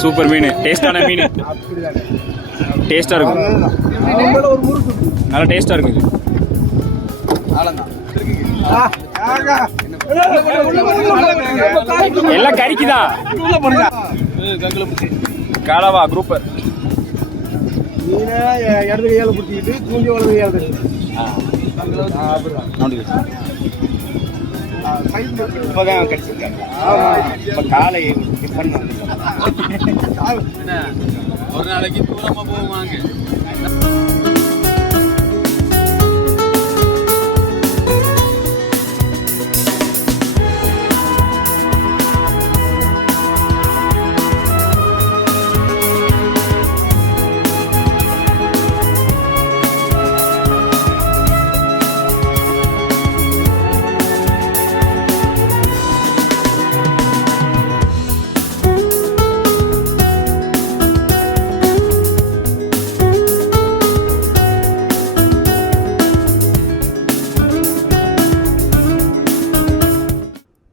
Super மீன் டேஸ்டான மீன் டேஸ்டா இருக்கும். நல்லா டேஸ்டா இருக்கு எல்லாம் கறிக்குதா? காலவா குரூப்பர் இடது கையால பிடிச்சிக்கிட்டு தூங்கி வலது கையால இப்பதான் கிடைச்சிருக்காங்க இப்ப காலை டிஃபன் ஒரு நாளைக்கு தூரமா போவாங்க